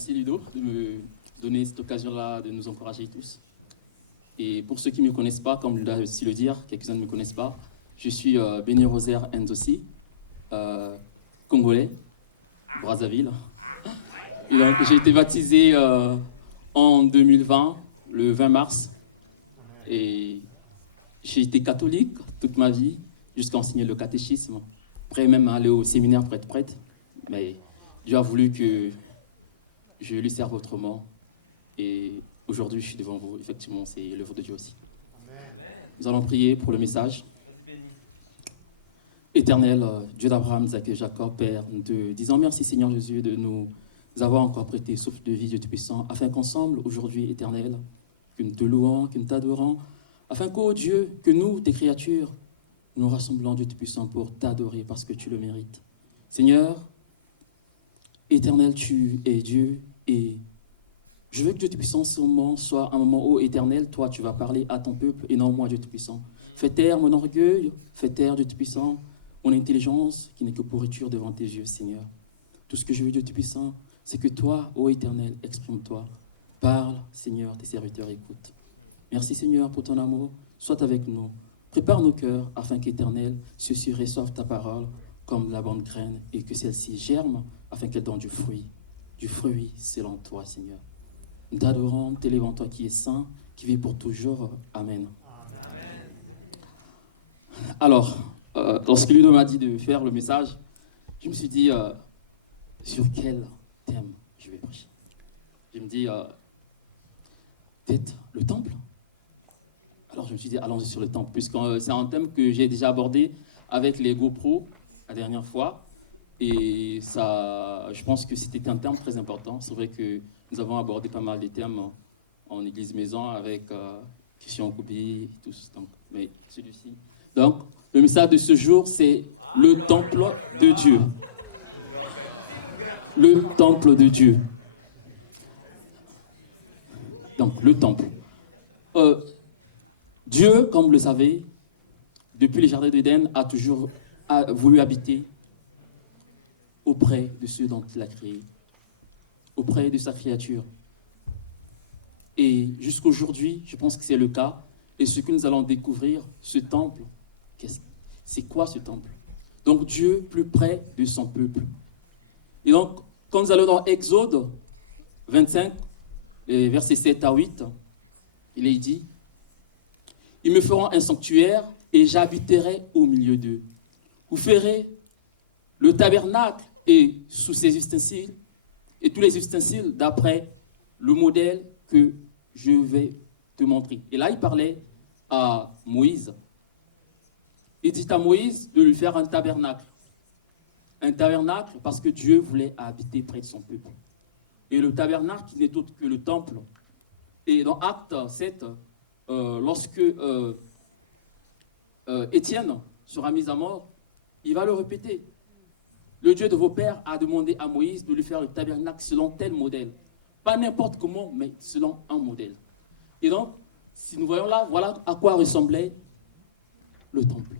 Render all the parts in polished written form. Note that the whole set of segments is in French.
Merci Ludo de me donner cette occasion-là de nous encourager tous. Et pour ceux qui ne me connaissent pas, comme Ludo a aussi le dire, quelques-uns ne me connaissent pas, je suis Béni Rosaire Ndossi, congolais, Brazzaville. Et donc j'ai été baptisé en 2020, le 20 mars. Et j'ai été catholique toute ma vie, jusqu'à enseigner le catéchisme. Après même aller au séminaire pour être prêtre. Mais Dieu a voulu que je lui serve autrement. Et aujourd'hui, je suis devant vous. Effectivement, c'est l'œuvre de Dieu aussi. Amen. Nous allons prier pour le message. Éternel, Dieu d'Abraham, Isaac et Jacob, Père, nous te disons merci Seigneur Jésus de nous avoir encore prêté souffle de vie, Dieu Tout-Puissant, afin qu'ensemble, aujourd'hui, Éternel, que nous te louons, que nous t'adorons, afin qu'au Dieu, que nous, tes créatures, nous rassemblons, Dieu Tout-Puissant, pour t'adorer parce que tu le mérites. Seigneur, Éternel, tu es Dieu et je veux que Dieu Tout-Puissant, ce moment soit un moment où, Éternel, toi, tu vas parler à ton peuple et non moi, Dieu Tout-Puissant. Fais taire mon orgueil, fais taire, Dieu Tout-Puissant, mon intelligence qui n'est que pourriture devant tes yeux, Seigneur. Tout ce que je veux, Dieu Tout-Puissant, c'est que toi, ô Éternel, exprime-toi. Parle, Seigneur, tes serviteurs écoutent. Merci, Seigneur, pour ton amour. Sois avec nous. Prépare nos cœurs afin qu'Éternel, ceux-ci reçoivent ta parole comme la bonne graine et que celle-ci germe afin qu'elle donne du fruit. Du fruit selon toi, Seigneur. Nous t'adorons, t'élèvons toi qui es saint, qui vit pour toujours. Amen. Amen. Alors, lorsque Ludo m'a dit de faire le message, je me suis dit, sur quel thème je vais prêcher? Je me dis, peut-être le temple. Alors je me suis dit, allons-y sur le temple, puisque c'est un thème que j'ai déjà abordé avec les GoPro la dernière fois. Et ça, je pense que c'était un thème très important. C'est vrai que nous avons abordé pas mal de thèmes en Église Maison avec Christian Koubi et tout ça. Mais celui-ci. Donc, le message de ce jour, c'est le temple de Dieu. Le temple de Dieu. Donc, le temple. Dieu, comme vous le savez, depuis le jardin d'Éden, a toujours voulu habiter auprès de ceux dont il a créé, auprès de sa créature. Et jusqu'aujourd'hui, je pense que c'est le cas. Et ce que nous allons découvrir, ce temple, c'est quoi ce temple? Donc Dieu plus près de son peuple. Et donc, quand nous allons dans Exode 25, versets 7 à 8, il est dit, « Ils me feront un sanctuaire et j'habiterai au milieu d'eux. Vous ferez le tabernacle et sous ses ustensiles, et tous les ustensiles d'après le modèle que je vais te montrer. » Et là, il parlait à Moïse. Il dit à Moïse de lui faire un tabernacle. Un tabernacle parce que Dieu voulait habiter près de son peuple. Et le tabernacle qui n'est autre que le temple. Et dans Acte 7, lorsque Étienne sera mis à mort, il va le répéter. Le Dieu de vos pères a demandé à Moïse de lui faire le tabernacle selon tel modèle. Pas n'importe comment, mais selon un modèle. Et donc, si nous voyons là, voilà à quoi ressemblait le temple.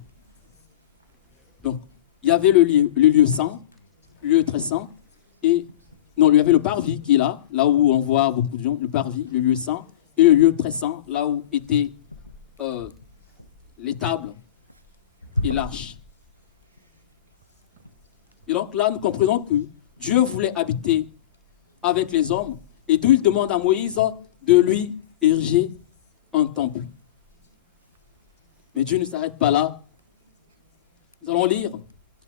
Donc, il y avait le lieu saint, le lieu très saint, et non, il y avait le parvis qui est là où on voit beaucoup de gens, le parvis, le lieu saint, et le lieu très saint, là où étaient les tables et l'arche. Et donc là, nous comprenons que Dieu voulait habiter avec les hommes, et d'où il demande à Moïse de lui ériger un temple. Mais Dieu ne s'arrête pas là. Nous allons lire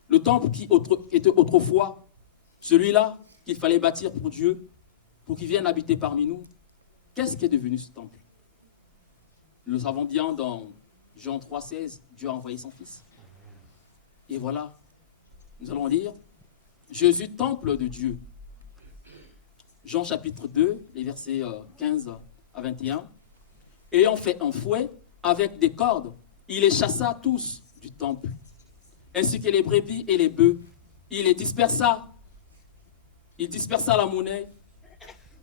le temple qui était autrefois celui-là qu'il fallait bâtir pour Dieu, pour qu'il vienne habiter parmi nous. Qu'est-ce qui est devenu ce temple? Nous le savons bien dans Jean 3,16, Dieu a envoyé son Fils. Et voilà, nous allons lire Jésus, temple de Dieu. Jean chapitre 2, les versets 15 à 21. Ayant fait un fouet avec des cordes, il les chassa tous du temple, ainsi que les brebis et les bœufs. Il les dispersa. Il dispersa la monnaie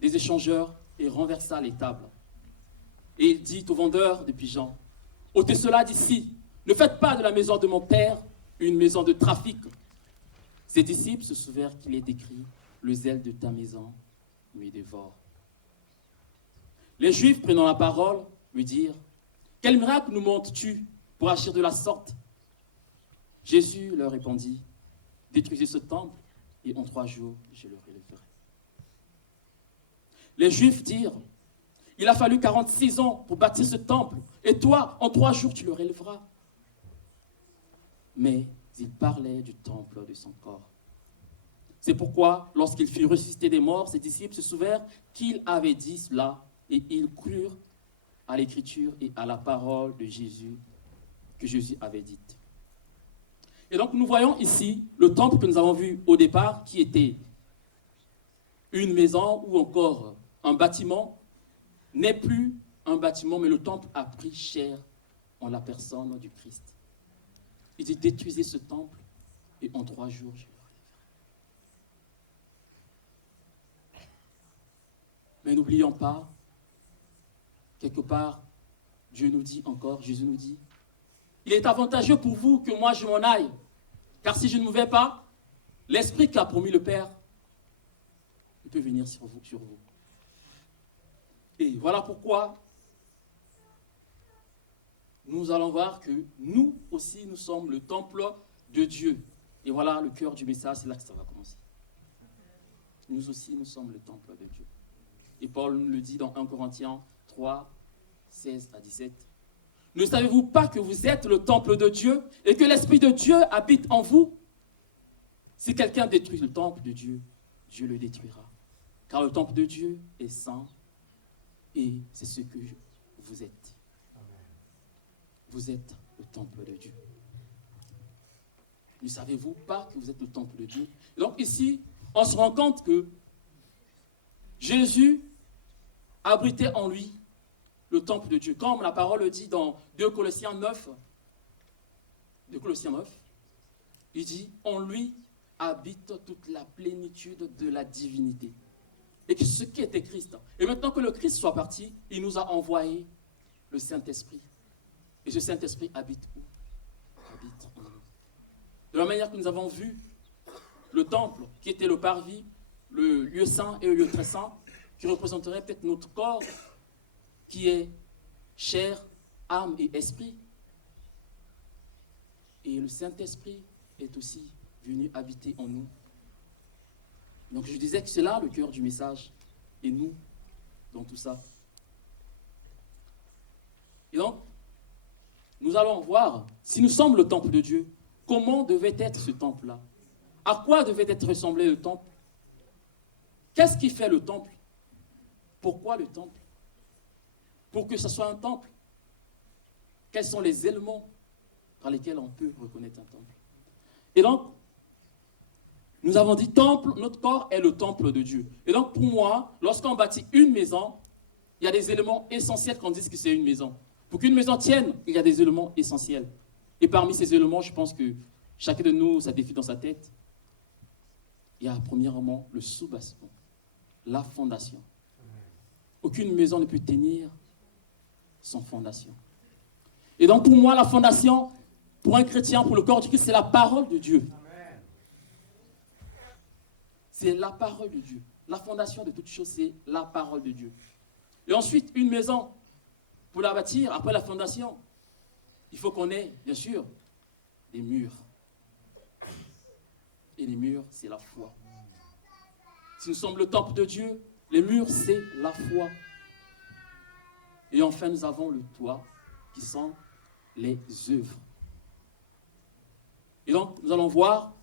des échangeurs et renversa les tables. Et il dit aux vendeurs de pigeons, ôtez cela d'ici, ne faites pas de la maison de mon père une maison de trafic. Ses disciples se souvinrent qu'il est écrit, le zèle de ta maison m'y dévore. Les Juifs, prenant la parole, lui dirent, « Quel miracle nous montres-tu pour agir de la sorte ?» Jésus leur répondit, « Détruisez ce temple, et en 3 jours, je le relèverai. » Les Juifs dirent, « Il a fallu 46 ans pour bâtir ce temple, et toi, en 3 jours, tu le relèveras. » Mais il parlait du temple de son corps. C'est pourquoi, lorsqu'il fut ressuscité des morts, ses disciples se souvinrent qu'il avait dit cela, et ils crurent à l'écriture et à la parole de Jésus que Jésus avait dite. Et donc nous voyons ici le temple que nous avons vu au départ, qui était une maison ou encore un bâtiment, n'est plus un bâtiment, mais le temple a pris chair en la personne du Christ. Il dit, détruisez ce temple et en 3 jours, je le relèverai. Mais n'oublions pas, quelque part, Dieu nous dit encore, Jésus nous dit, il est avantageux pour vous que moi je m'en aille, car si je ne me vais pas, l'Esprit qu'a promis le Père, il peut venir sur vous. Et voilà pourquoi nous allons voir que nous aussi, nous sommes le temple de Dieu. Et voilà le cœur du message, c'est là que ça va commencer. Nous aussi, nous sommes le temple de Dieu. Et Paul nous le dit dans 1 Corinthiens 3, 16 à 17. Ne savez-vous pas que vous êtes le temple de Dieu et que l'Esprit de Dieu habite en vous? Si quelqu'un détruit le temple de Dieu, Dieu le détruira. Car le temple de Dieu est saint et c'est ce que vous êtes. Vous êtes le temple de Dieu. Ne savez-vous pas que vous êtes le temple de Dieu? Et donc ici, on se rend compte que Jésus abritait en lui le temple de Dieu. Comme la parole le dit dans 2 Colossiens 9, il dit, en lui habite toute la plénitude de la divinité. Et que ce qui était Christ. Et maintenant que le Christ soit parti, il nous a envoyé le Saint-Esprit. Et ce Saint-Esprit habite où? Habite en nous. De la manière que nous avons vu le temple, qui était le parvis, le lieu saint et le lieu très saint, qui représenterait peut-être notre corps, qui est chair, âme et esprit. Et le Saint-Esprit est aussi venu habiter en nous. Donc je disais que c'est là le cœur du message, et nous, dans tout ça. Et donc, nous allons voir, si nous sommes le temple de Dieu, comment devait être ce temple-là? À quoi devait être ressemblé le temple? Qu'est-ce qui fait le temple? Pourquoi le temple? Pour que ce soit un temple, quels sont les éléments par lesquels on peut reconnaître un temple? Et donc, nous avons dit temple, notre corps est le temple de Dieu. Et donc pour moi, lorsqu'on bâtit une maison, il y a des éléments essentiels qu'on dise que c'est une maison. Pour qu'une maison tienne, il y a des éléments essentiels. Et parmi ces éléments, je pense que chacun de nous, ça défile dans sa tête. Il y a premièrement le sous-bassement, la fondation. Aucune maison ne peut tenir sans fondation. Et donc pour moi, la fondation, pour un chrétien, pour le corps du Christ, c'est la parole de Dieu. C'est la parole de Dieu. La fondation de toute chose, c'est la parole de Dieu. Et ensuite, une maison, pour la bâtir, après la fondation, il faut qu'on ait, bien sûr, des murs. Et les murs, c'est la foi. Si nous sommes le temple de Dieu, les murs, c'est la foi. Et enfin, nous avons le toit, qui sont les œuvres. Et donc, nous allons voir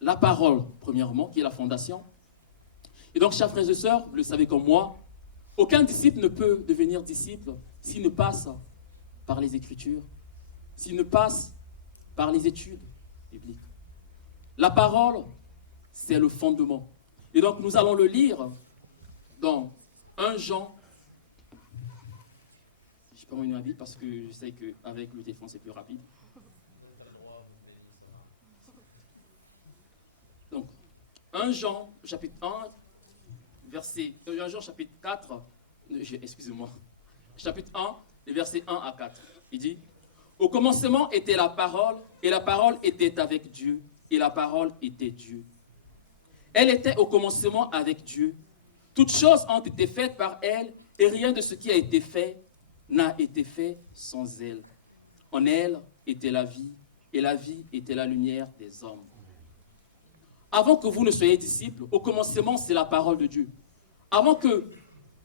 la parole, premièrement, qui est la fondation. Et donc, chers frères et sœurs, vous le savez comme moi, aucun disciple ne peut devenir disciple s'il ne passe par les Écritures, s'il ne passe par les études bibliques. La parole, c'est le fondement. Et donc, nous allons le lire dans 1 Jean. Je ne sais pas mon habit parce que je sais qu'avec le téléphone, c'est plus rapide. Donc, 1 Jean, chapitre 1, verset, 1 Jean, chapitre 4, excusez-moi, chapitre 1, les versets 1 à 4. Il dit, « Au commencement était la parole, et la parole était avec Dieu, et la parole était Dieu. Elle était au commencement avec Dieu. Toutes choses ont été faites par elle, et rien de ce qui a été fait n'a été fait sans elle. En elle était la vie, et la vie était la lumière des hommes. Avant que vous ne soyez disciples, au commencement, c'est la parole de Dieu. Avant que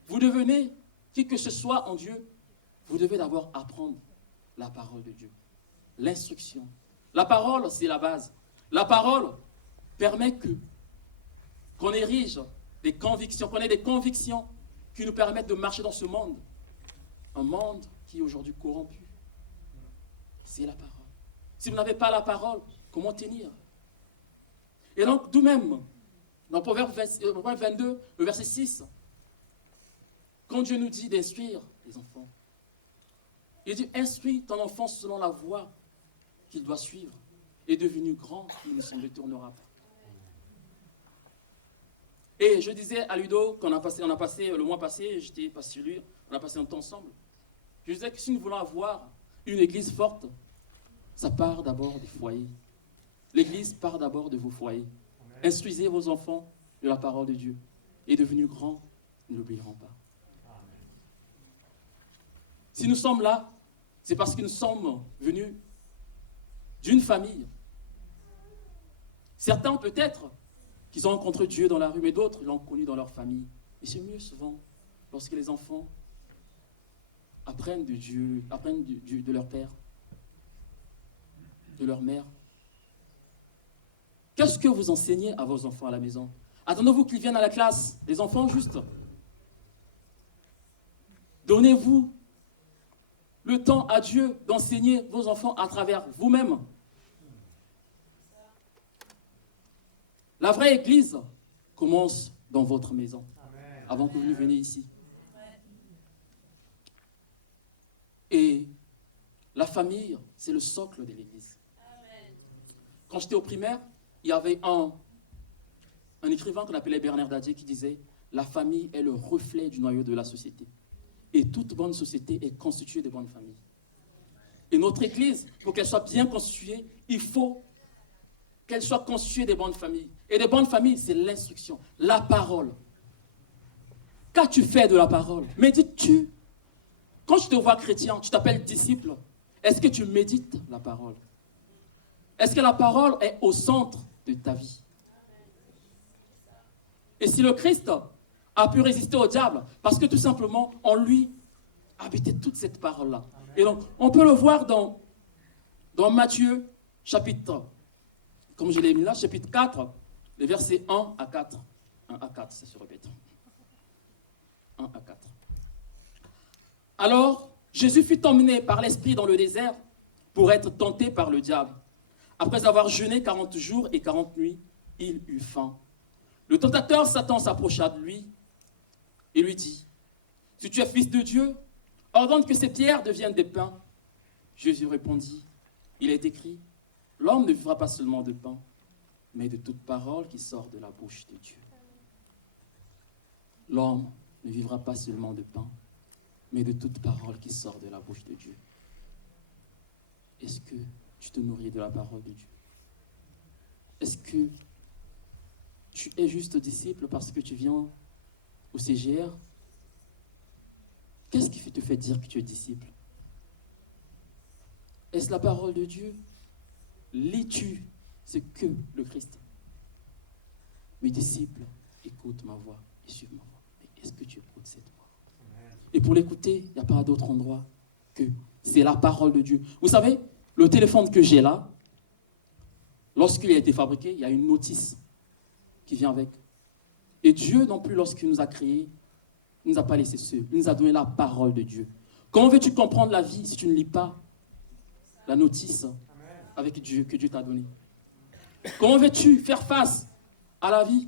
vous deveniez qui que ce soit en Dieu, vous devez d'abord apprendre la parole de Dieu, l'instruction. La parole, c'est la base. La parole permet qu'on érige des convictions, qu'on ait des convictions qui nous permettent de marcher dans ce monde. Un monde qui est aujourd'hui corrompu. C'est la parole. Si vous n'avez pas la parole, comment tenir? Et donc, d'où même, dans Proverbe 22, le verset 6, quand Dieu nous dit d'instruire les enfants, il dit, instruis ton enfant selon la voie qu'il doit suivre, et devenu grand, il ne s'en détournera pas. Et je disais à Ludo, on a passé le mois passé, j'étais pas sur lui, on a passé un temps ensemble. Je disais que si nous voulons avoir une église forte, ça part d'abord des foyers. L'église part d'abord de vos foyers. Amen. Instruisez vos enfants de la parole de Dieu. Et devenus grands, ils ne l'oublieront pas. Amen. Si nous sommes là, c'est parce que nous sommes venus d'une famille. Certains peut-être qu'ils ont rencontré Dieu dans la rue, mais d'autres l'ont connu dans leur famille. Et c'est mieux souvent lorsque les enfants apprennent de Dieu, apprennent de leur père, de leur mère. Qu'est-ce que vous enseignez à vos enfants à la maison? Attendez-vous qu'ils viennent à la classe, les enfants juste. Donnez-vous le temps à Dieu d'enseigner vos enfants à travers vous-même. La vraie église commence dans votre maison, avant que vous ne veniez ici. Et la famille, c'est le socle de l'église. Quand j'étais au primaire, il y avait un écrivain qu'on appelait Bernard Dadier qui disait « La famille est le reflet du noyau de la société. Et toute bonne société est constituée de bonnes familles. » Et notre église, pour qu'elle soit bien constituée, il faut qu'elle soit constituée des bonnes familles. Et des bonnes familles, c'est l'instruction, la parole. Qu'as-tu fait de la parole? Médites-tu? Quand tu te vois chrétien, tu t'appelles disciple, est-ce que tu médites la parole? Est-ce que la parole est au centre de ta vie? Et si le Christ a pu résister au diable, parce que tout simplement, en lui habitait toute cette parole-là. Et donc, on peut le voir dans Matthieu, chapitre, comme je l'ai mis là, chapitre 4, les versets 1 à 4. 1 à 4, ça se répète. 1 à 4. Alors, Jésus fut emmené par l'Esprit dans le désert pour être tenté par le diable. Après avoir jeûné 40 jours et 40 nuits, il eut faim. Le tentateur Satan s'approcha de lui et lui dit, « Si tu es fils de Dieu, ordonne que ces pierres deviennent des pains. » Jésus répondit, « Il est écrit, l'homme ne vivra pas seulement de pain, mais de toute parole qui sort de la bouche de Dieu. » L'homme ne vivra pas seulement de pain, mais de toute parole qui sort de la bouche de Dieu. Est-ce que tu te nourris de la parole de Dieu? Est-ce que tu es juste disciple parce que tu viens au CGR? Qu'est-ce qui te fait dire que tu es disciple? Est-ce la parole de Dieu? Lis-tu ce que le Christ? Mes disciples écoutent ma voix et suivent ma voix. Mais est-ce que tu écoutes cette voix? Et pour l'écouter, il n'y a pas d'autre endroit que c'est la parole de Dieu. Vous savez, le téléphone que j'ai là, lorsqu'il a été fabriqué, il y a une notice qui vient avec. Et Dieu non plus, lorsqu'il nous a créés, il ne nous a pas laissé seuls. Il nous a donné la parole de Dieu. Comment veux-tu comprendre la vie si tu ne lis pas la notice avec Dieu que Dieu t'a donnée? Comment veux-tu faire face à la vie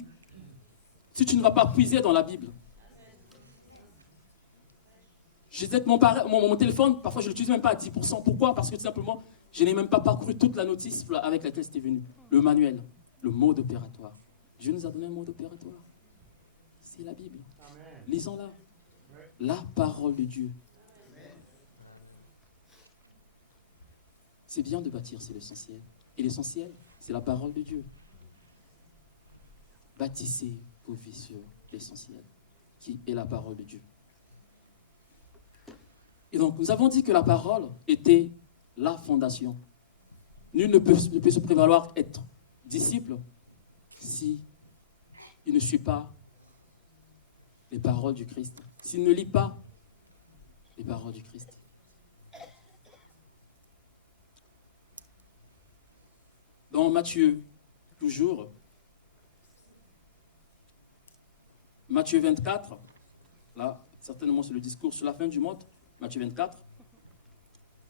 si tu ne vas pas puiser dans la Bible? Je disais que mon téléphone, parfois je ne l'utilise même pas à 10%. Pourquoi? Parce que tout simplement, je n'ai même pas parcouru toute la notice avec laquelle c'était venu. Le manuel, le mode opératoire. Dieu nous a donné un mode opératoire. C'est la Bible. Lisons-la. La parole de Dieu. C'est bien de bâtir, c'est l'essentiel. Et l'essentiel, c'est la parole de Dieu. Bâtissez vos vies sur l'essentiel. qui est la parole de Dieu. Et donc, nous avons dit que la parole était la fondation. Nul ne peut se prévaloir être disciple si il ne suit pas les paroles du Christ, s'il ne lit pas les paroles du Christ. Dans Matthieu, toujours, Matthieu 24, là, certainement c'est le discours sur la fin du monde, Matthieu 24,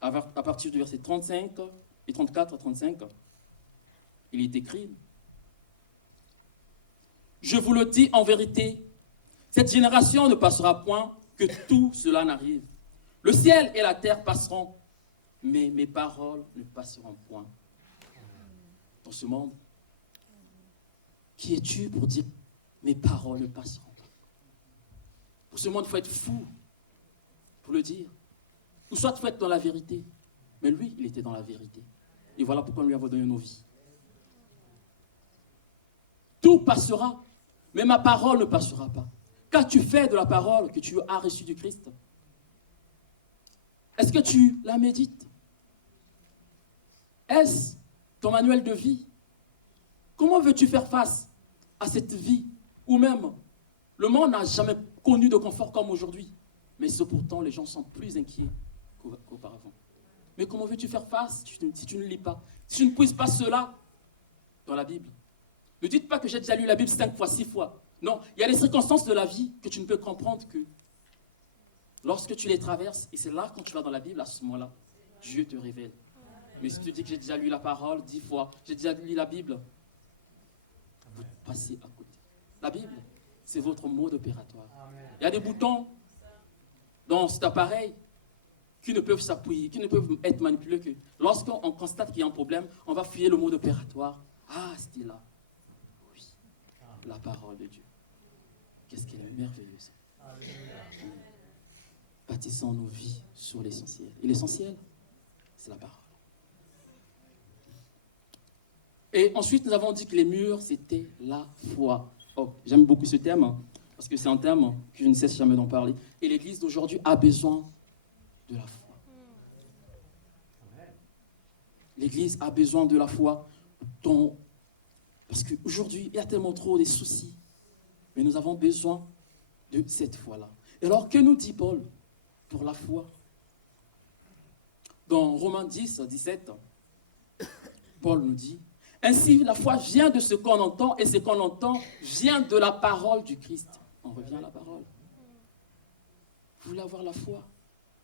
à partir du verset 35 et 34 à 35, il est écrit « Je vous le dis en vérité, cette génération ne passera point que tout cela n'arrive. Le ciel et la terre passeront, mais mes paroles ne passeront point. » Dans ce monde, qui es-tu pour dire mes paroles ne passeront pas? Pour ce monde, il faut être fou pour le dire. Ou soit il faut être dans la vérité. Mais lui, il était dans la vérité. Et voilà pourquoi nous lui avons donné nos vies. Tout passera, mais ma parole ne passera pas. Qu'as-tu fait de la parole que tu as reçue du Christ? Est-ce que tu la médites? Est-ce ton manuel de vie? Comment veux-tu faire face à cette vie où même le monde n'a jamais connu de confort comme aujourd'hui? Mais pourtant, les gens sont plus inquiets qu'auparavant. Mais comment veux-tu faire face si tu ne lis pas? Si tu ne puisses pas cela dans la Bible? Ne dites pas que j'ai déjà lu la Bible 5 fois, 6 fois. Non, il y a des circonstances de la vie que tu ne peux comprendre que lorsque tu les traverses, et c'est là quand tu vas dans la Bible, à ce moment-là, Dieu te révèle. Mais si tu dis que j'ai déjà lu la parole 10 fois, j'ai déjà lu la Bible, vous passez à côté. La Bible, c'est votre mode opératoire. Il y a des boutons dans cet appareil qui ne peuvent s'appuyer, qui ne peuvent être manipulés que lorsqu'on constate qu'il y a un problème, on va fouiller le mode opératoire. Ah, c'était là. Oui, la parole de Dieu. Qu'est-ce qu'elle est merveilleuse. Bâtissons nos vies sur l'essentiel. Et l'essentiel, c'est la parole. Et ensuite, nous avons dit que les murs, c'était la foi. Oh, j'aime beaucoup ce thème, parce que c'est un thème que je ne cesse jamais d'en parler. Et l'Église d'aujourd'hui a besoin de la foi. L'Église a besoin de la foi, parce qu'aujourd'hui, il y a tellement trop de soucis. Mais nous avons besoin de cette foi-là. Et alors, que nous dit Paul pour la foi? Dans Romains 10, 17, Paul nous dit: ainsi, la foi vient de ce qu'on entend, et ce qu'on entend vient de la parole du Christ. On revient à la parole. Vous voulez avoir la foi?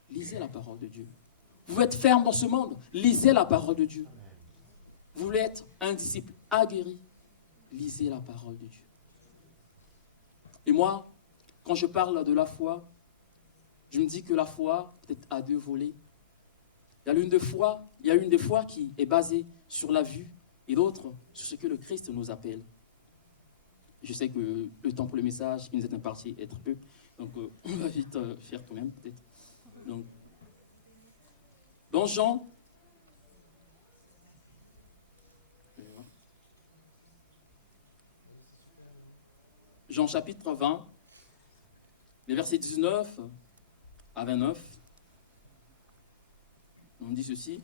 Lisez la parole de Dieu. Vous voulez être ferme dans ce monde? Lisez la parole de Dieu. Vous voulez être un disciple aguerri? Lisez la parole de Dieu. Et moi, quand je parle de la foi, je me dis que la foi, peut-être à deux volets. Il y a une des fois qui est basée sur la vue, et l'autre sur ce que le Christ nous appelle. Je sais que le temps pour le message qui nous est imparti est très peu, donc on va vite faire quand même, peut-être. Donc, dans Jean chapitre 20, les versets 19 à 29, on dit ceci: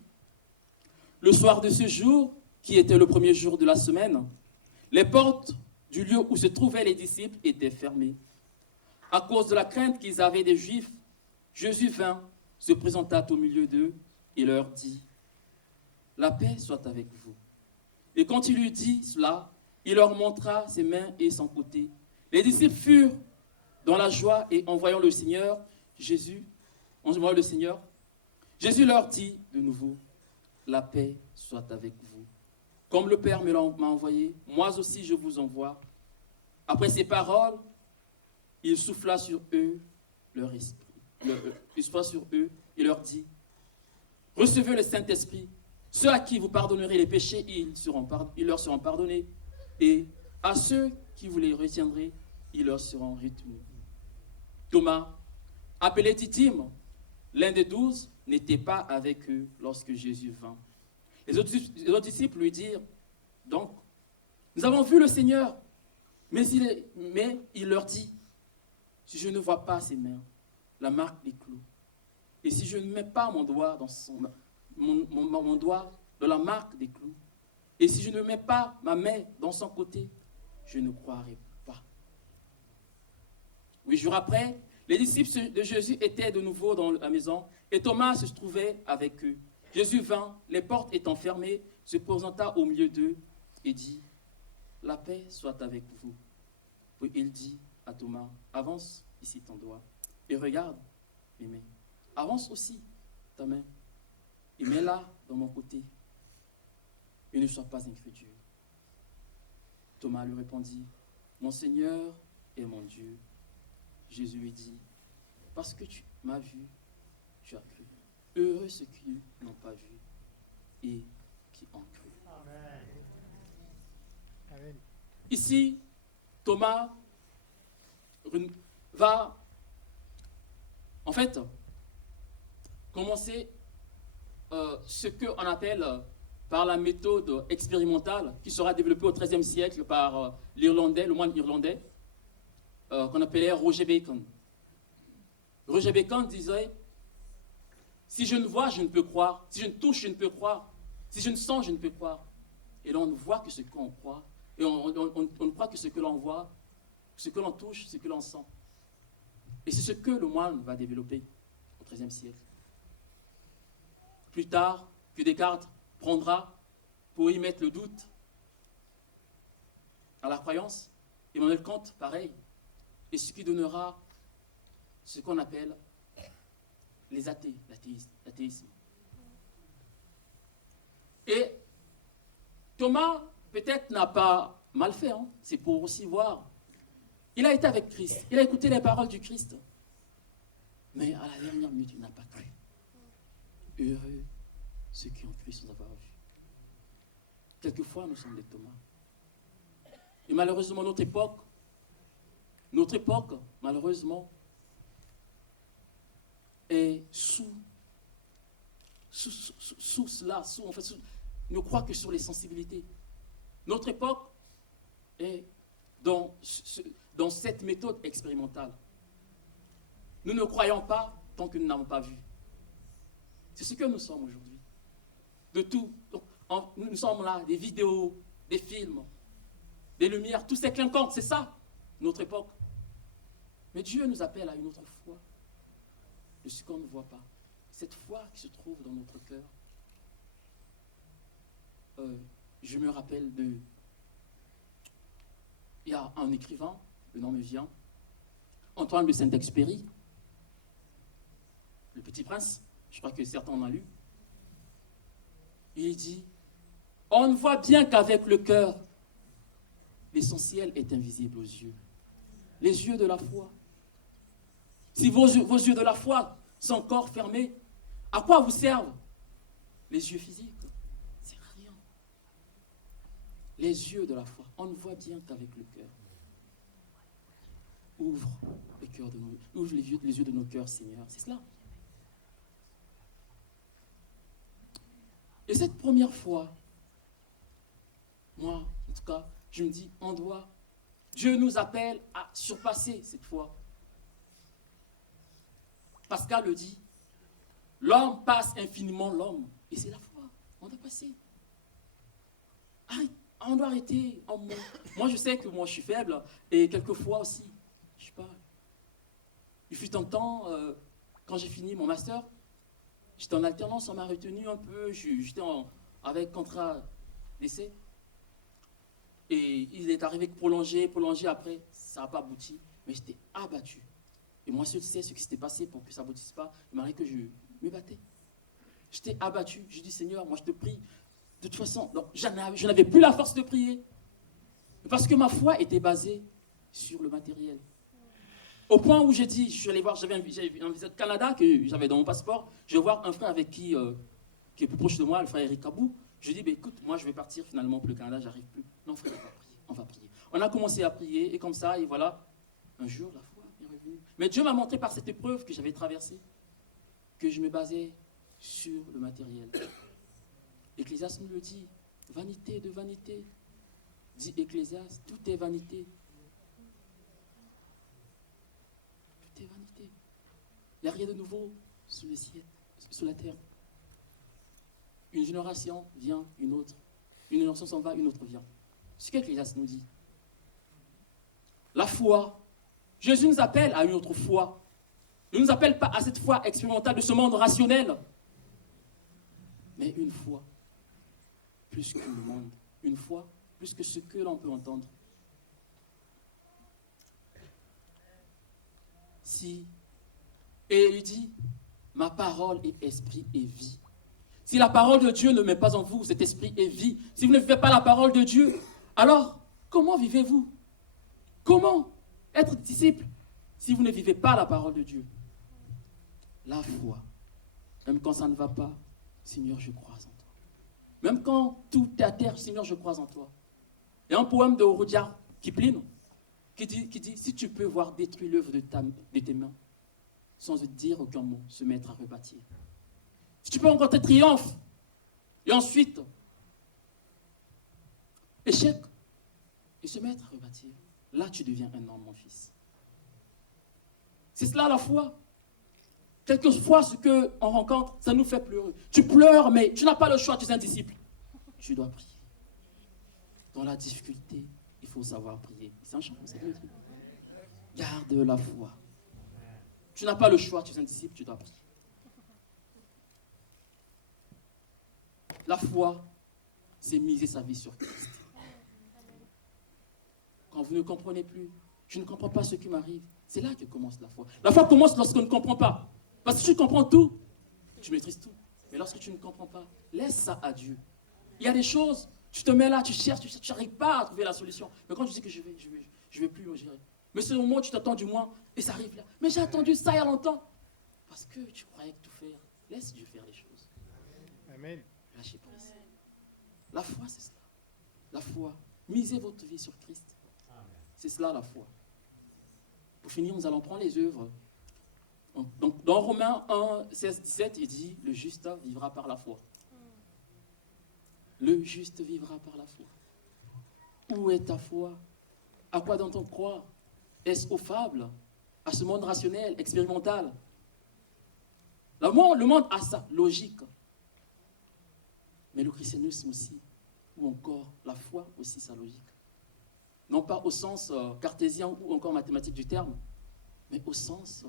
le soir de ce jour, qui était le premier jour de la semaine, les portes du lieu où se trouvaient les disciples étaient fermées. À cause de la crainte qu'ils avaient des Juifs, Jésus vint, se présenta au milieu d'eux et leur dit: la paix soit avec vous. Et quand il eut dit cela, il leur montra ses mains et son côté. Les disciples furent dans la joie et en voyant le Seigneur, Jésus leur dit de nouveau: la paix soit avec vous. Comme le Père m'a envoyé, moi aussi je vous envoie. Après ces paroles, il souffla sur eux leur esprit. Il souffla sur eux et leur dit: recevez le Saint-Esprit. Ceux à qui vous pardonnerez les péchés, ils leur seront pardonnés. Et à ceux qui vous les retiendrez, ils leur seront retenus. Thomas, appelé Didyme, l'un des 12, n'était pas avec eux lorsque Jésus vint. Les autres disciples lui dirent donc: nous avons vu le Seigneur. Mais il leur dit: si je ne vois pas ses mains, la marque des clous, et si je ne mets pas mon doigt dans mon doigt dans la marque des clous, et si je ne mets pas ma main dans son côté, je ne croirai pas. 8 jours après, les disciples de Jésus étaient de nouveau dans la maison et Thomas se trouvait avec eux. Jésus vint, les portes étant fermées, se présenta au milieu d'eux et dit « La paix soit avec vous ». Puis il dit à Thomas « Avance ici ton doigt et regarde mes mains. Avance aussi ta main et mets-la dans mon côté et ne sois pas incrédule. » Thomas lui répondit « Mon Seigneur et mon Dieu. » Jésus lui dit « Parce que tu m'as vu, tu as cru. Heureux ceux qui n'ont pas vu et qui ont cru. » Amen. Ici, Thomas va, en fait, commencer ce qu'on appelle par la méthode expérimentale qui sera développée au XIIIe siècle par l'Irlandais, le moine irlandais, qu'on appelait Roger Bacon. Roger Bacon disait « Si je ne vois, je ne peux croire. Si je ne touche, je ne peux croire. Si je ne sens, je ne peux croire. » Et là, on ne voit que ce qu'on croit. Et on ne croit que ce que l'on voit, ce que l'on touche, ce que l'on sent. Et c'est ce que le moine va développer au XIIIe siècle. Plus tard, que Descartes prendra pour y mettre le doute à la croyance, Emmanuel Kant, pareil, et ce qui donnera ce qu'on appelle les athées, l'athéisme. Et Thomas, peut-être, n'a pas mal fait, hein? C'est pour aussi voir. Il a été avec Christ, il a écouté les paroles du Christ, mais à la dernière minute, il n'a pas cru. Heureux ceux qui ont cru sans avoir vu. Quelquefois, nous sommes des Thomas. Et malheureusement, notre époque, malheureusement, est ne croit que sur les sensibilités. Notre époque est dans cette méthode expérimentale. Nous ne croyons pas tant que nous n'avons pas vu. C'est ce que nous sommes aujourd'hui. De tout. Nous sommes là, des vidéos, des films, des lumières, tout c'est clinquant, c'est ça, notre époque. Mais Dieu nous appelle à une autre foi, de ce qu'on ne voit pas. Cette foi qui se trouve dans notre cœur. Je me rappelle il y a un écrivain, le nom me vient, Antoine de Saint-Exupéry, Le Petit Prince, je crois que certains en ont lu. Il dit, on ne voit bien qu'avec le cœur, l'essentiel est invisible aux yeux. Les yeux de la foi. Si vos yeux de la foi sont encore fermés, à quoi vous servent les yeux physiques? C'est rien. Les yeux de la foi, on ne voit bien qu'avec le cœur. Ouvre les yeux de nos cœurs, Seigneur. C'est cela. Et cette première fois, moi, en tout cas, je me dis, Dieu nous appelle à surpasser cette foi. Pascal le dit, l'homme passe infiniment l'homme. Et c'est la foi, on doit passer. On doit arrêter. Moi, je sais que moi, je suis faible, et quelquefois aussi, je sais pas. Il fut un temps, quand j'ai fini mon master, j'étais en alternance, on m'a retenu un peu, j'étais avec contrat d'essai. Et il est arrivé que prolonger après, ça n'a pas abouti, mais j'étais abattu. Et moi, je sais ce qui s'était passé pour que ça n'aboutisse pas. Il m'arrive que je me battais. J'étais abattu. J'ai dit, Seigneur, moi je te prie. De toute façon, je n'avais plus la force de prier. Parce que ma foi était basée sur le matériel. Au point où j'ai dit, je suis allé voir, j'avais un visa de Canada que j'avais dans mon passeport. Je vais voir un frère avec qui est plus proche de moi, le frère Eric Kabou. Je lui ai dit, écoute, moi je vais partir finalement pour le Canada, j'arrive plus. Non frère, on va prier. On a commencé à prier et comme ça, et voilà, un jour la foi est revenue. Mais Dieu m'a montré par cette épreuve que j'avais traversée, que je me basais sur le matériel. Ecclésiaste nous le dit, vanité de vanité. Dit Ecclésiaste, tout est vanité. Il n'y a rien de nouveau sous le ciel, sous la terre. Une génération vient, une autre. Une génération s'en va, une autre vient. C'est ce qu'Ecclésiaste nous dit. La foi. Jésus nous appelle à une autre foi. Il ne nous appelle pas à cette foi expérimentale de ce monde rationnel, mais une foi plus que le monde. Une foi plus que ce que l'on peut entendre. Et il dit, ma parole est esprit et vie. Si la parole de Dieu ne met pas en vous cet esprit et vie, si vous ne vivez pas la parole de Dieu, alors comment vivez-vous? Comment être disciple si vous ne vivez pas la parole de Dieu? La foi, même quand ça ne va pas, Seigneur, je crois en toi. Même quand tout est à terre, Seigneur, je crois en toi. Il y a un poème de Rudyard Kipling qui dit, si tu peux voir détruire l'œuvre de tes mains, sans te dire aucun mot, se mettre à rebâtir. Si tu peux rencontrer triomphe, et ensuite, échec, et se mettre à rebâtir, là tu deviens un homme, mon fils. C'est cela la foi. Quelquefois, ce qu'on rencontre, ça nous fait pleurer. Tu pleures, mais tu n'as pas le choix, tu es un disciple. Tu dois prier. Dans la difficulté, il faut savoir prier. C'est un chant, c'est le truc. Garde la foi. Tu n'as pas le choix, tu es un disciple, tu dois prier. La foi, c'est miser sa vie sur Christ. Quand vous ne comprenez plus, je ne comprends pas ce qui m'arrive, c'est là que commence la foi. La foi commence lorsqu'on ne comprend pas. Parce que tu comprends tout, tu maîtrises tout. Mais lorsque tu ne comprends pas, laisse ça à Dieu. Il y a des choses, tu te mets là, tu cherches, tu n'arrives pas à trouver la solution. Mais quand tu dis que je vais plus me gérer. Mais c'est au moment où tu t'attends du moins, et ça arrive là. Mais j'ai attendu ça il y a longtemps. Parce que tu croyais tout faire. Laisse Dieu faire les choses. Amen. Lâchez prise. La foi, c'est cela. La foi. Misez votre vie sur Christ. C'est cela la foi. Pour finir, nous allons prendre les œuvres. Donc, dans Romains 1, 16, 17, il dit, le juste vivra par la foi. Le juste vivra par la foi. Où est ta foi? À quoi doit-on croire? Est-ce aux fables? À ce monde rationnel, expérimental? Le monde a sa logique. Mais le christianisme aussi, ou encore la foi aussi sa logique. Non pas au sens cartésien ou encore mathématique du terme, mais au sens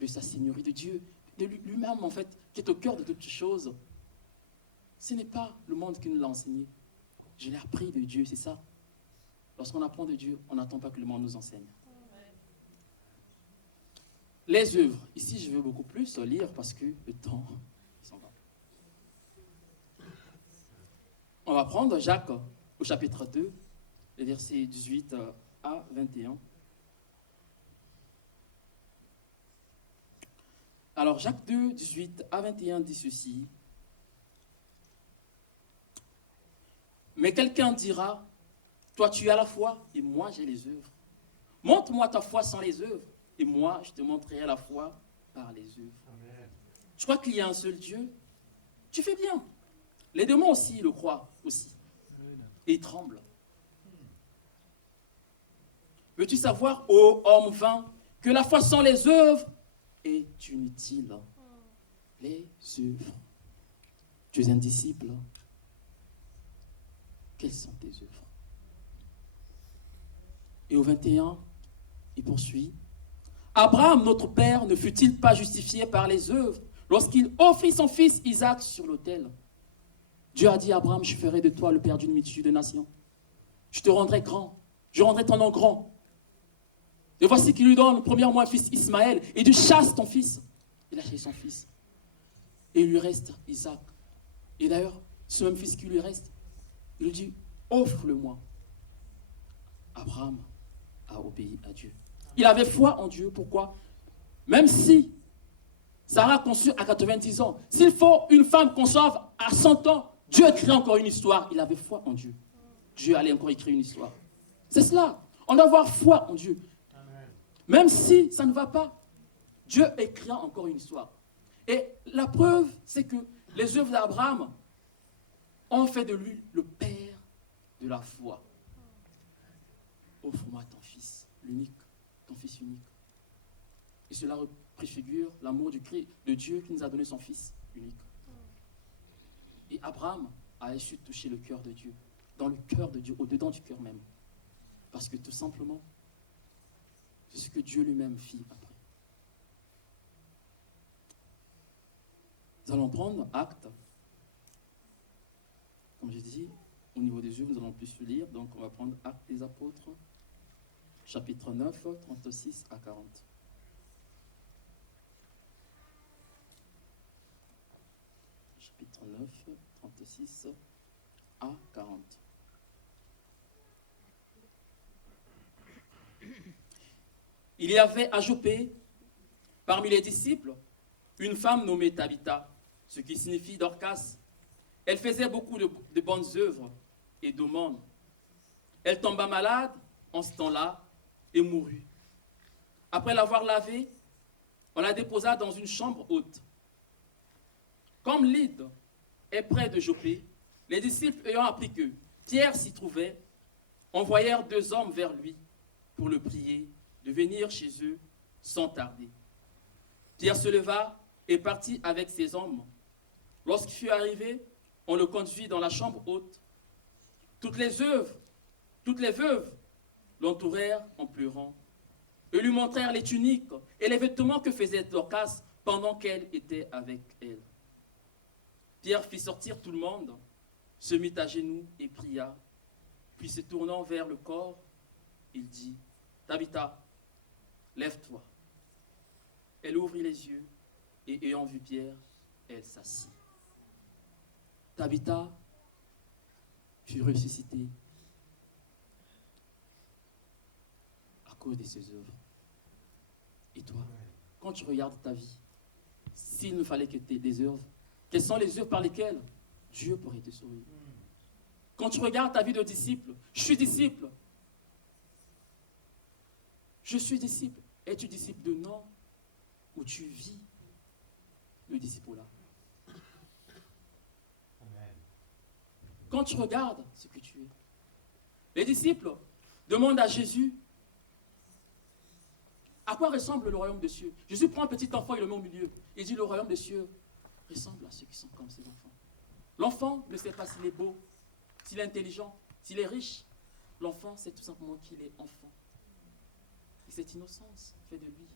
de sa seigneurie, de Dieu, de lui-même en fait, qui est au cœur de toutes choses. Ce n'est pas le monde qui nous l'a enseigné. Je l'ai appris de Dieu, c'est ça. Lorsqu'on apprend de Dieu, on n'attend pas que le monde nous enseigne. Les œuvres. Ici, je veux beaucoup plus lire parce que le temps s'en va. On va prendre Jacques au chapitre 2, les versets 18 à 21. Alors, Jacques 2, 18 à 21 dit ceci. Mais quelqu'un dira, toi tu as la foi et moi j'ai les œuvres. Montre-moi ta foi sans les œuvres et moi je te montrerai la foi par les œuvres. Amen. Tu crois qu'il y a un seul Dieu? Tu fais bien. Les démons aussi le croient aussi. Et ils tremblent. Veux-tu savoir, ô homme vain, que la foi sans les œuvres est inutile? Les œuvres. Tu es un disciple. Quelles sont tes œuvres? Et au 21, il poursuit. Abraham, notre père, ne fut-il pas justifié par les œuvres lorsqu'il offrit son fils Isaac sur l'autel? Dieu a dit à Abraham, je ferai de toi le père d'une multitude de nations. Je te rendrai grand. Je rendrai ton nom grand. Et voici qu'il lui donne premièrement un fils Ismaël. Et tu chasses ton fils. Il a chassé son fils. Et il lui reste Isaac. Et d'ailleurs, ce même fils qui lui reste, il lui dit, offre-le-moi. Abraham a obéi à Dieu. Il avait foi en Dieu. Pourquoi? Même si Sarah conçut à 90 ans, s'il faut une femme conçoive à 100 ans, Dieu écrit encore une histoire. Il avait foi en Dieu. Dieu allait encore écrire une histoire. C'est cela. On doit avoir foi en Dieu. Amen. Même si ça ne va pas, Dieu écrira encore une histoire. Et la preuve, c'est que les œuvres d'Abraham ont fait de lui le père de la foi. Offre-moi ton fils, l'unique, ton fils unique. Et cela préfigure l'amour de Dieu qui nous a donné son Fils unique. Et Abraham a su toucher le cœur de Dieu, dans le cœur de Dieu, au-dedans du cœur même. Parce que tout simplement, c'est ce que Dieu lui-même fit après. Nous allons prendre acte. Comme j'ai dit, au niveau des œuvres, nous allons plus lire. Donc, on va prendre Actes des Apôtres, chapitre 9, 36 à 40. Chapitre 9, 36 à 40. Il y avait à Joppé, parmi les disciples, une femme nommée Tabitha, ce qui signifie Dorcas. Elle faisait beaucoup de bonnes œuvres et d'aumônes. Elle tomba malade en ce temps-là et mourut. Après l'avoir lavée, on la déposa dans une chambre haute. Comme Lyde est près de Joppé, les disciples ayant appris que Pierre s'y trouvait, envoyèrent 2 hommes vers lui pour le prier de venir chez eux sans tarder. Pierre se leva et partit avec ses hommes. Lorsqu'il fut arrivé, on le conduisit dans la chambre haute. Toutes les veuves l'entourèrent en pleurant et lui montrèrent les tuniques et les vêtements que faisait Dorcas pendant qu'elle était avec elle. Pierre fit sortir tout le monde, se mit à genoux et pria. Puis se tournant vers le corps, il dit, « Tabitha, lève-toi. » Elle ouvrit les yeux et ayant vu Pierre, elle s'assit. Tabitha fut ressuscitée à cause de ses œuvres. Et toi, quand tu regardes ta vie, s'il ne fallait que tu aies des œuvres, quelles sont les œuvres par lesquelles Dieu pourrait te sauver? Quand tu regardes ta vie de disciple, je suis disciple. Je suis disciple. Es-tu disciple de nom ou tu vis le disciple-là? Quand tu regardes ce que tu es, les disciples demandent à Jésus à quoi ressemble le royaume des cieux. Jésus prend un petit enfant et le met au milieu. Il dit le royaume des cieux ressemble à ceux qui sont comme ces enfants. L'enfant ne sait pas s'il est beau, s'il est intelligent, s'il est riche. L'enfant sait tout simplement qu'il est enfant. Et cette innocence fait de lui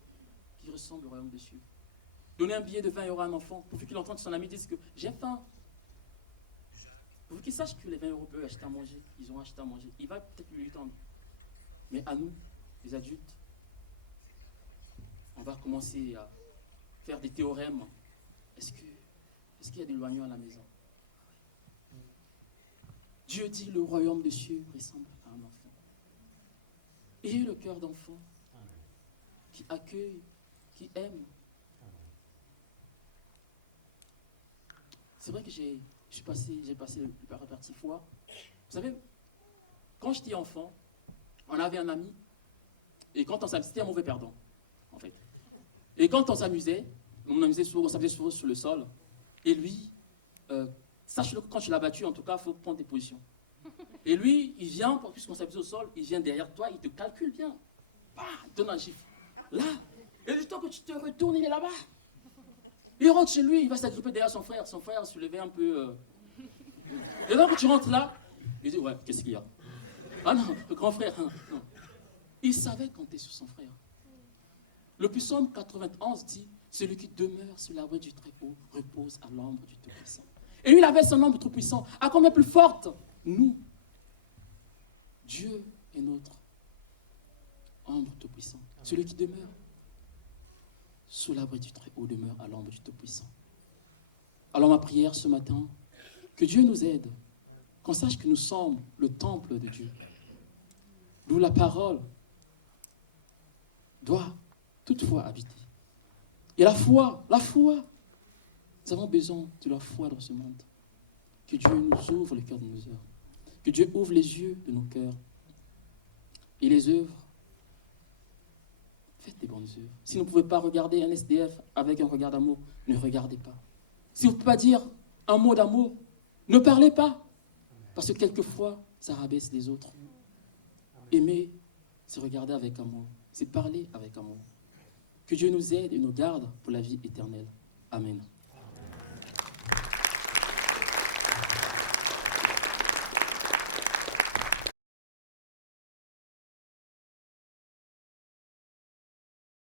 qui ressemble au royaume des cieux. Donner un billet de 20 € à un enfant pour qu'il entende son ami dire que j'ai faim. Pour qu'il sache que les 20 € peuvent acheter à manger, ils ont acheté à manger. Il va peut-être lui tendre. Mais à nous, les adultes, on va commencer à faire des théorèmes. Est-ce qu'il y a des loignons à la maison? Dieu dit le royaume des cieux ressemble à un enfant. Ayez le cœur d'enfant qui accueille, qui aime. C'est vrai que j'ai passé la partie foi. Vous savez, quand j'étais enfant, on avait un ami, et quand on s'amusait, c'était un mauvais perdant, en fait. Et quand on s'amusait, on s'amusait souvent sur le sol, et lui, sache-le, quand tu l'as battu, en tout cas, il faut prendre des positions. Et lui, il vient, puisqu'on s'amusait au sol, il vient derrière toi, il te calcule bien. Bah, il te donne un gifle. Là, et du temps que tu te retournes, il est là-bas. Il rentre chez lui, il va s'agripper derrière son frère. Son frère se levait un peu. Et donc, tu rentres là, il dit, ouais, qu'est-ce qu'il y a? Ah non, le grand frère, hein, non. Il savait compter sur son frère. Le psaume 91 dit, celui qui demeure sur l'abri du Très-Haut repose à l'ombre du Tout-Puissant. Et lui, il avait son ombre Tout-Puissant. À combien plus forte? Nous. Dieu est notre ombre Tout-Puissant. Celui qui demeure sous l'abri du Très-Haut demeure à l'ombre du Tout-Puissant. Alors ma prière ce matin, que Dieu nous aide, qu'on sache que nous sommes le temple de Dieu, d'où la parole doit toutefois habiter. Et la foi, nous avons besoin de la foi dans ce monde. Que Dieu nous ouvre le cœur de nos œuvres, que Dieu ouvre les yeux de nos cœurs et les œuvres. Faites des bonnes œuvres. Si vous ne pouvez pas regarder un SDF avec un regard d'amour, ne regardez pas. Si vous ne pouvez pas dire un mot d'amour, ne parlez pas. Parce que quelquefois, ça rabaisse les autres. Aimer, c'est regarder avec amour. C'est parler avec amour. Que Dieu nous aide et nous garde pour la vie éternelle. Amen.